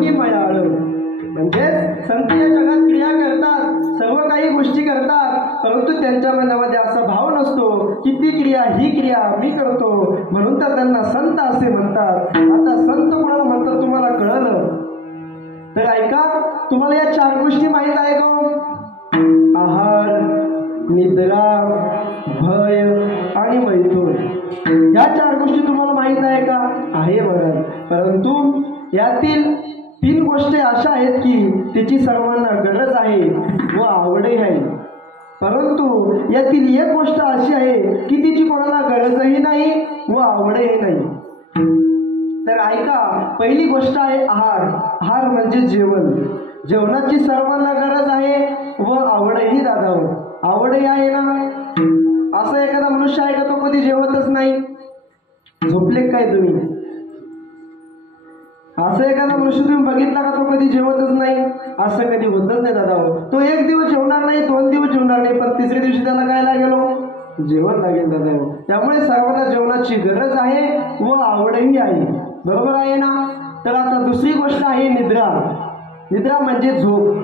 गुणी मयाळ. म्हणजे संत या जगात क्रिया करतात, सर्व काही गोष्टी करतात, परंतु त्यांच्या मनामध्ये असा भाव नसतो की ती क्रिया ही क्रिया मी करतो, म्हणून तर त्यांना संत असे म्हणतात. आता संत कोणाला म्हणतात तुम्हाला कळलं तर ऐका. तुम्हाला या 4 गोष्टी माहीत आहे का? आहार, निद्रा, भय आणि मैथुन. या 4 गोष्टी तुम्हाला माहीत आहे का? आहे बरं. परंतु यातील 3 गोष्टी अशा आहेत की त्याची सर्वांना गरज आहे व आवडही आहे. परंतु यातील एक गोष्ट अशी आहे की तिची कोणाला गरजही नाही व आवडही नाही. तर ऐका, पहिली गोष्ट आहे आहार. आहार म्हणजे जेवण. जेवणाची सर्वांना गरज आहे व आवडही दादा, आवडही आहे ना. असा एखादा मनुष्य आहे का तो कधी जेवतच नाही? झोपले काय तुम्ही? असं एखादा मनुष्य तुम्ही बघितला का तो कधी जेवतच नाही? असं कधी होतच नाही दादा. तो 1 दिवस जेवणार नाही, 2 दिवस जेवणार नाही, पण 3ऱ्या दिवशी त्याला काय लागेल? जेवण लागेल दादा. त्यामुळे सर्वांना जेवणाची गरज आहे व आवडही आहे. बरोबर आहे ना. तर आता दुसरी गोष्ट आहे निद्रा. निद्रा म्हणजे झोप.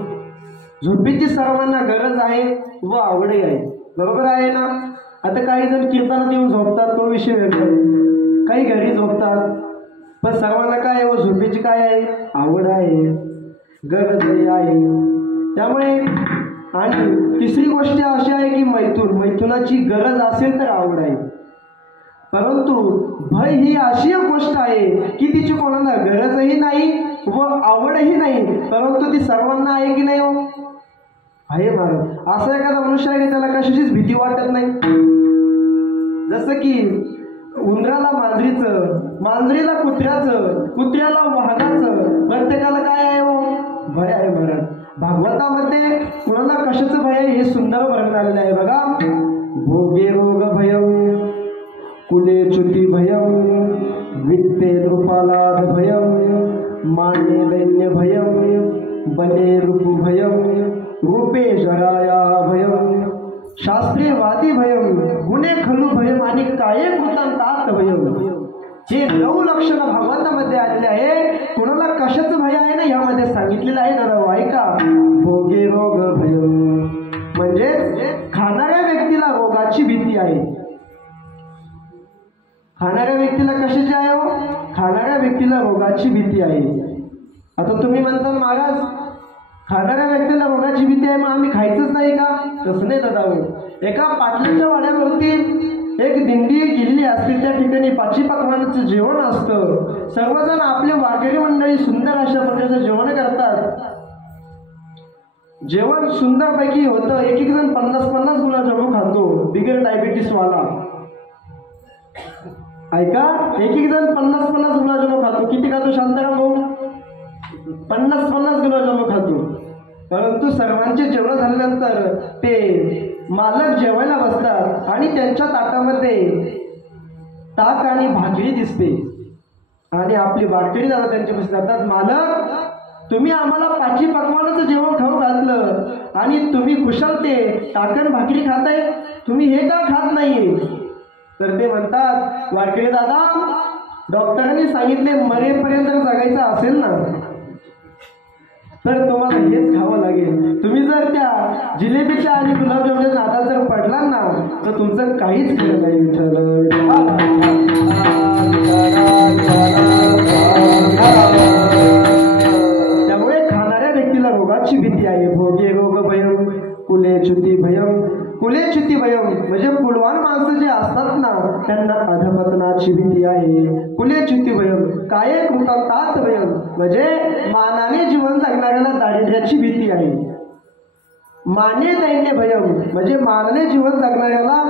झोपेची सर्वांना गरज आहे व आवडही आहे. बरोबर आहे ना. आता काही जण कीर्तनात येऊन झोपतात, तो विषय वेगळा. काही घरी झोपतात, पण सर्वांना काय आहे व झोपेची काय आहे? आवड आहे, गरजही आहे. त्यामुळे आणि तिसरी गोष्ट अशी आहे की मैथुन. मैथुनाची गरज असेल तर आवड आहे. परंतु भय ही अशी एक गोष्ट आहे की तिची कोणाला गरजही नाही व आवडही नाही, परंतु ती सर्वांना आहे की नाही? हो आहे महाराज. असा एखादा मनुष्य आहे की त्याला कशाचीच भीती वाटत नाही. जसं की उंदराला मांजरीचं, मांजरीला कुत्र्याचं, कुत्र्याला वाघाचं, प्रत्येकाला काय आहे हो? भय आहे महाराज. भागवतामध्ये कुणाला कशाचं भय आहे हे सुंदर वर्णन आलेलं आहे बघा. भोगे रोग भयम, कुले च्युती भयम, वित्ते नृपालाद भयम, माने दैन्य भयम, बले रूप भयम, रूपे जराया भयम, शास्त्रे वादी भयम, गुणे खलू भयम आणि काये कृतांतात भयम. हे 9 लक्षण भागवतामध्ये आलेले आहे. कुणाला कशाचं भय आहे ना यामध्ये सांगितलेलं आहे ना. ऐका, भोगे रोग भयम म्हणजे खाणाऱ्या व्यक्तीला रोगाची भीती आहे. खाणाऱ्या व्यक्तीला कशाची आहे हो? खाणाऱ्या व्यक्तीला रोगाची भीती आहे. आता तुम्ही म्हणता महाराज खाणाऱ्या व्यक्तीला रोगाची भीती आहे, मग आम्ही खायचंच नाही का? तसं नाही दादा. एका पाटलाच्या वाड्यावरती एक दिंडी गेलेली असते. त्या ठिकाणी 5 पक्वानाचं जेवण असतं. सर्वजण आपले वारकरी मंडळी सुंदर अशा प्रकारचं जेवण करतात. जेवण सुंदरपैकी होतं. एक जण 50-50 गुलाबजामुन खातो, बिगर डायबिटीस वाला. ऐका, एक जण 50-50 गुलाबजामुन खातो. किती खातो शांताराम भाऊ? 50-50 गुलाबजामुन खातो. परंतु सर्वांचे जेवण झाल्यानंतर ते मालक जेवायला बसतात आणि त्यांच्या ताटामध्ये ताक आणि भाकरी दिसते आणि आपली वारकरी दादा त्यांच्यापाशी जातात. मालक, तुम्ही आम्हाला 5 पक्वानाचं जेवण खाऊ घातलं आणि तुम्ही कुशल ते ताकण भाकरी खाताय, तुम्ही हे का खात नाही? तर ते म्हणतात, वारकरी दादा, डॉक्टरांनी सांगितले मरेपर्यंत जगायचं असेल ना तर तुम्हाला हेच खावं लागेल. तुम्ही जर त्या जिलेबीच्या आणि गुलाबजामच्या नादात जर पडला ना तर तुमचं काहीच खरं नाही. त्यामुळे खाणाऱ्या व्यक्तीला रोगाची भीती आहे. भोगे रोग भयम, कुले च्युती भयम. कुले च्युती भयम म्हणजे कुलवान माणसं जे असतात ना त्यांना अधपतनाची भीती आहे. कुले च्युती भयम, काय कृतांतात भयम म्हणजे मानाने जीवन जगणाऱ्याला दारिद्र्याची भीती आहे. माने दैन्य भयम म्हणजे मानाने जीवन जगणाऱ्याला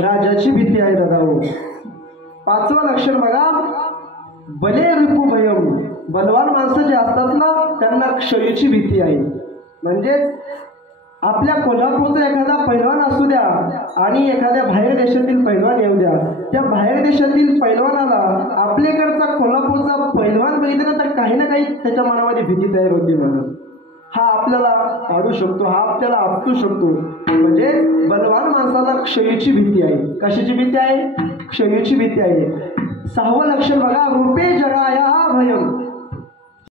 राजाची भीती आहे दादा. 5वं लक्षण बघा, बले रिपू भयम, बलवान माणसं जे असतात ना त्यांना क्षयीची भीती आहे. म्हणजे आपल्या कोल्हापूरचा एखादा पैलवान असू द्या आणि एखाद्या बाहेर देशातील पैलवान येऊ द्या, त्या बाहेर देशातील पैलवानाला आपल्याकडचा कोल्हापूरचा पैलवान बघितला तर काही ना काही त्याच्या मनामध्ये भीती तयार होती. म्हणून हा आपल्याला पाडू शकतो, हा आपल्याला आपटू शकतो. म्हणजे बलवान माणसाला क्षयीची भीती आहे. कशाची भीती आहे? क्षयीची भीती आहे. 6वं लक्षण बघा, रूपे जगाया भयम